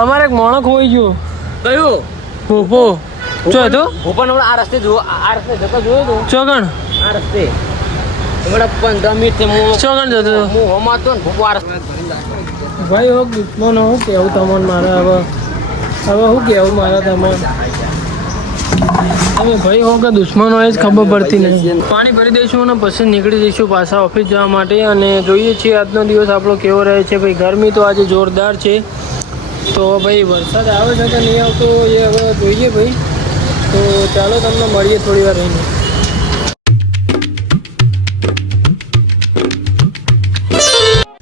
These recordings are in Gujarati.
અમારે એક મોણો ખોઈ ગયો. કયું? ભોપો. ચો હતો? ભોપાનો આ રસ્તે જો, આ રસ્તે જતો જોયો તો? ચોગણ. આ રસ્તે. હમણાં 15 મિનિટથી હું ચોગણ જતો હતો. હું હોમાતો ને ભોપો આ રસ્તે. ભાઈ હોક દુશ્મન હું કેવું તમને મારે હવે શું કેવું મારે તમને તમે ભાઈ હો કે દુશ્મન હોય જ ખબર પડતી નહીં. પાણી ભરી દઈશું અને પછી નીકળી જઈશું પાછા ઓફિસ જવા માટે. અને જોઈએ છીએ આજનો દિવસ આપણો કેવો રહે છે. ભાઈ ગરમી તો આજે જોરદાર છે. તો ભાઈ વરસાદ આવે છે કે નહીં આવતો એ હવે જોઈએ ભાઈ. તો ચાલો તમને મળીએ થોડી વાર રહીને.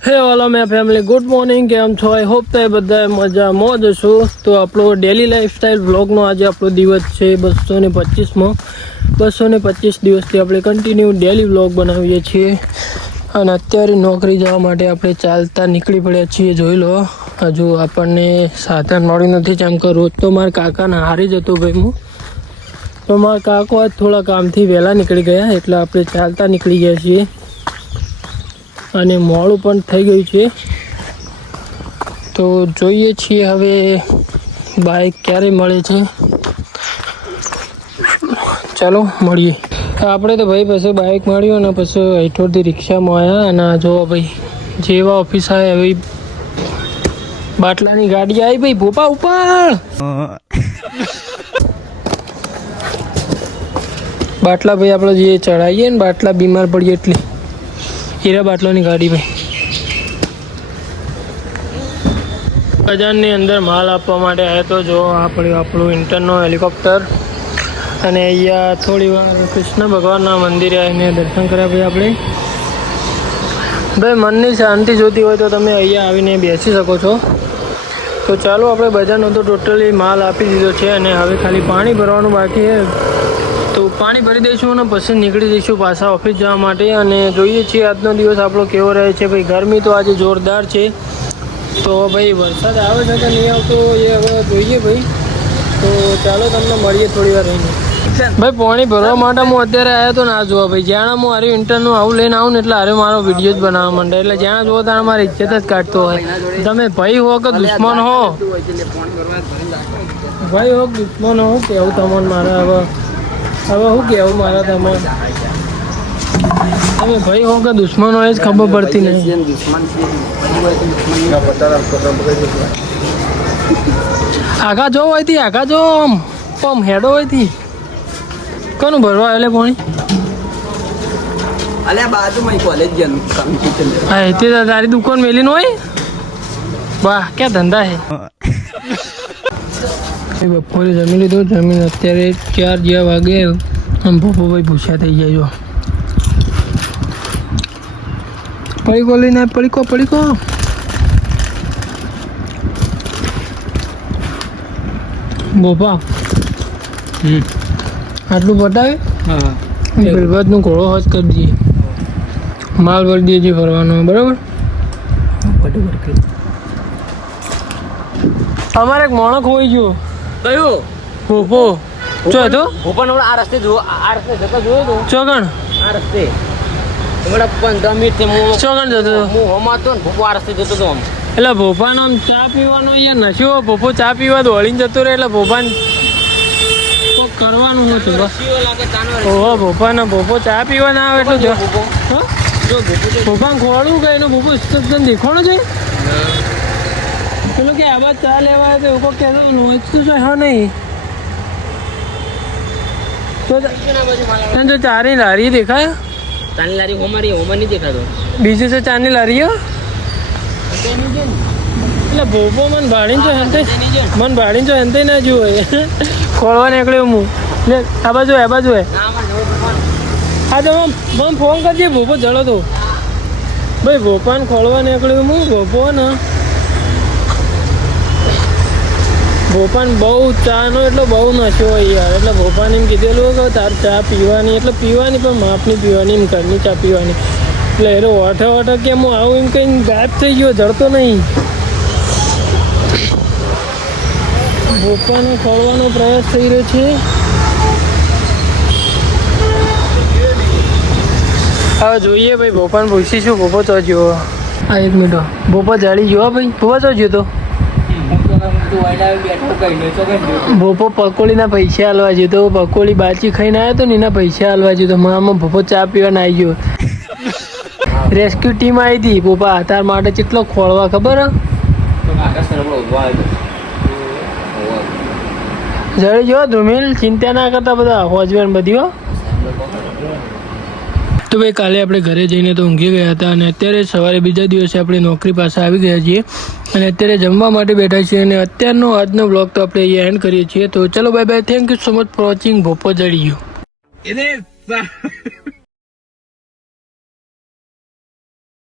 હે ઓલા મેં ફેમિલી ગુડ મોર્નિંગ, કેમ છો? આઈ હોપ તો બધા મજા મોજ છો. તો આપણો ડેલી લાઈફસ્ટાઈલ વ્લોગનો આજે આપણો દિવસ છે 225મો. 225 દિવસથી આપણે કન્ટિન્યુ ડેલી વ્લોગ બનાવીએ છીએ. અને અત્યારે નોકરી જવા માટે આપણે ચાલતા નીકળી પડ્યા છીએ. જોઈ લો હજુ આપણને સાધન મળ્યું નથી. જેમ કે રોજ તો મારા કાકાને હારી જ હતો ભાઈ હું. તો મારા કાકો આજ થોડા કામથી વહેલા નીકળી ગયા એટલે આપણે ચાલતા નીકળી ગયા છીએ. અને મોડું પણ થઈ ગયું છે. તો જોઈએ છીએ હવે બાઇક ક્યારે મળે છે. ચાલો મળીએ. આપણે તો ભાઈ પછી બાઇક મળ્યું અને પછી હેઠળથી રિક્ષામાં આવ્યા. અને જો ભાઈ જેવા ઓફિસ આવ્યા એવી બાટલાની ગાડી આવી. ભાઈ ભોપા ઉપાડ બાટલા ભાઈ આપણે જે ચડાવીએ ને બાટલા બીમાર પડીએ એટલે હીરા બાટલાની ગાડી ભાઈ. બજારની અંદર માલ આપવા માટે આવ્યો તો જો આપણું ઇન્ટરનો હેલિકોપ્ટર. અને અહીંયા થોડી વાર કૃષ્ણ ભગવાનના મંદિરે આવીને દર્શન કર્યા ભાઈ આપણે. ભાઈ મનની શાંતિ જોતી હોય તો તમે અહીંયા આવીને બેસી શકો છો. તો ચાલો આપણે બજારનો તો ટોટલી માલ આપી દીધો છે. અને હવે ખાલી પાણી ભરવાનું બાકી છે. તો પાણી ભરી દઈશું અને પછી નીકળી જઈશું પાછા ઓફિસ જવા માટે. અને જોઈએ છીએ આજનો દિવસ આપણો કેવો રહે છે. ભાઈ ગરમી તો આજે જોરદાર છે. તો ભાઈ વરસાદ આવે છે કે નહીં આવતો એ હવે જોઈએ ભાઈ. તો ચાલો તમને મળીએ થોડી વાર રહીને. ભાઈ પાણી ભરવા માટે હું અત્યારે આવ્યો તો ના જોવા ભાઈ. જ્યાં હું હારે ઇન્ટરનું આવું લઈને આવું ને એટલે હારે મારો વિડીયો જ બનાવવા માંડે. એટલે જ્યાં જુઓ ત્યાં મારી ઇજ્જત જ કાઢતો હોય. તમે ભાઈ હો કે દુશ્મન હો? ભાઈ હો દુશ્મન હો કેવું તમને મારે હવે શું કહેવું મારા તમે ભાઈ હો કે દુશ્મન હોય જ ખબર પડતી નહીં. આગા જો હોય થી આગા જો આમ હેડો હોય થી કોનું ભરવા એટલે પાણી હા તે તારી દુકાન મેલી હોય. વાહ ક્યાં ધંધા હે. બપોરે જમી લીધું. જમીન અત્યારે 4 જેવા વાગે આમ ભોપો ભાઈ ભૂસ્યા થઈ જાય. જો પડીકો લઈને પડીકો બોપા આટલું પટાવે બરબાદનું ઘોડો હોજ કરી દઈએ. માલ ભરી દઈએ જે ભરવાનો બરાબર. અમારે એક મોણો ખોઈ ગયો. કયું? ભોપો. ચો હતો? ભોપાનો આ રસ્તે જો, આ રસ્તે જતો જોયો તો? ચોગણ. આ રસ્તે. હમણાં 15 મિનિટથી હું ચોગણ જતો હતો. હું હોમાતો ને ભોપો આ રસ્તે જતો તો આમ. એટલે ભોપાનો આમ ચા પીવાનો અહીંયા નશો. ભોપો ચા પીવા દોડીને જતો રહે એટલે ભોપાને કોક કરવાનું હતું. ઓહો ભોપો ચા પીવા ના આવે એટલે ભોપાને ખોળવું કે એનો ભોપો તને દેખાણો છે. પેલો કે આવા ચા લેવા આવે તો એવું કોઈ કહેતો તો હા નહીં. તો ચારની લારી દેખાય. ચાની લારી હોમાં નહીં દેખાતો. બીજું છે ચારની લારીઓ. એટલે ભોપો મન ભાડીને જો હંતે ના જુએ ખોળવા નીકળ્યો હું. લે આ બાજુ હે હા તો મને ફોન કરજે. ભોપો જડો તો ભાઈ ભોપાને ખોળવા નીકળ્યું હું. ભોપો ને ભોપાને બહુ ચાનો એટલે બહુ નશો હોય યાર. એટલે ભોપાને એમ કીધેલું કે તાર ચા પીવાની એટલે પીવાની પણ માપની પીવાની એમ ઘરની ચા પીવાની. એટલે એનો ઓઠો કે હું આવું એમ કંઈ ગાયબ થઈ ગયો. જડતો નહીં. ભોપાને ખોળવાનો પ્રયાસ થઈ રહ્યો છે. હવે જોઈએ ભાઈ ભોપાને પૂછીશું. ભોપો તો જો આ 1 મિનિટ ભોપો જાળી જો ભાઈ. ભોપો તો જો તો તું વાયડા બેઠો કઈ નહીં તો કઈ ભોપો પકોડીના પૈસા હાલવા ગયો તો પકોડી બાચી ખાઈને આવ્યો તો ને એના પૈસા હાલવા ગયો તો મામા ભોપો ચા પીવાને આવી ગયો. રેસ્ક્યુ ટીમ આવી હતી પોપા તાર માટે કેટલો ખોળવા ખબર હે? જડી જો ધ્રુમિલ ચિંતા ના કરતા બધા હોજવેન બધી હો. તો ભાઈ કાલે આપણે ઘરે જઈને તો ઊંઘી ગયા હતા અને અત્યારે સવારે બીજા દિવસે આપણે નોકરી પાસે આવી ગયા છીએ અને અત્યારે જમવા માટે બેઠા છીએ અને અત્યારનો આજનો બ્લોગ તો આપણે અહીંયા એન્ડ કરીએ છીએ. તો ચલો bye bye, thank you so much for watching. ભોપો જડી ગયો.